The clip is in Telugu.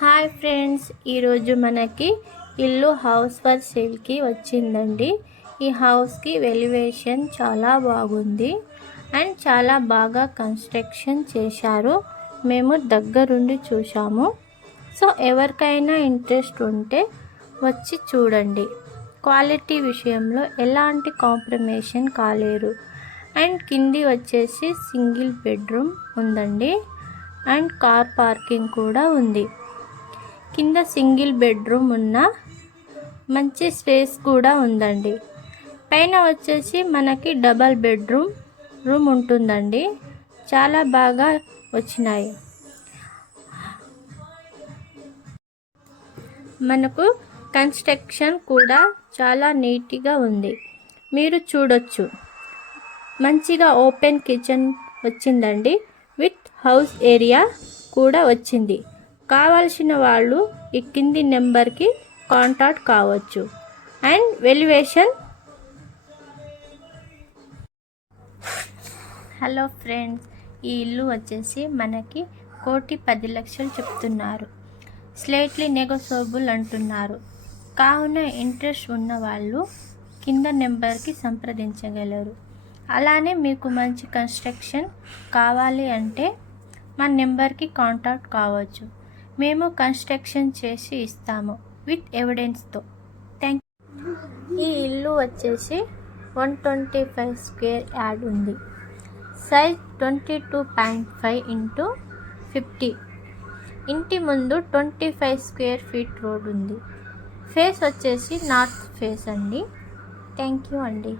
హాయ్ ఫ్రెండ్స్, ఈరోజు మనకి ఇల్లు హౌస్ ఫర్ సేల్కి వచ్చిందండి. ఈ హౌస్కి ఎలివేషన్ చాలా బాగుంది అండ్ చాలా బాగా కన్స్ట్రక్షన్ చేశారు. మేము దగ్గరుండి చూసాము. సో ఎవరికైనా ఇంట్రెస్ట్ ఉంటే వచ్చి చూడండి. క్వాలిటీ విషయంలో ఎలాంటి కాంప్రమైజేషన్ కాలేరు. అండ్ కింది వచ్చేసి సింగిల్ బెడ్రూమ్ ఉందండి అండ్ కార్ పార్కింగ్ కూడా ఉంది. కింద సింగిల్ బెడ్రూమ్ ఉన్న మంచి స్పేస్ కూడా ఉందండి. పైన వచ్చేసి మనకి డబల్ రూమ్ ఉంటుందండి. చాలా బాగా వచ్చినాయి. మనకు కన్స్ట్రక్షన్ కూడా చాలా నీట్గా ఉంది. మీరు చూడొచ్చు. మంచిగా ఓపెన్ కిచెన్ వచ్చిందండి. విత్ హౌస్ ఏరియా కూడా వచ్చింది. కావాల్సిన వాళ్ళు ఈ కింది నెంబర్కి కాంటాక్ట్ కావచ్చు. And valuation. హలో ఫ్రెండ్స్, ఈ ఇల్లు వచ్చేసి మనకి 1,10,00,000 చెప్తున్నారు. స్లైట్లీ నెగోషియబుల్ అంటున్నారు. కావున ఇంట్రెస్ట్ ఉన్న వాళ్ళు కింద నెంబర్కి సంప్రదించగలరు. అలానే మీకు మంచి కన్స్ట్రక్షన్ కావాలి అంటే మా నెంబర్కి కాంటాక్ట్ కావచ్చు. మేము కన్స్ట్రక్షన్ చేసి ఇస్తాము విత్ ఎవిడెన్స్తో. Thank you. ఈ ఇల్లు వచ్చేసి 125 స్క్వేర్ యార్డ్ ఉంది. Size 22.5 x 50. ఇంటి ముందు 25 స్క్వేర్ ఫీట్ రోడ్ ఉంది. ఫేస్ వచ్చేసి నార్త్ ఫేస్ అండి. థ్యాంక్ యూ అండి.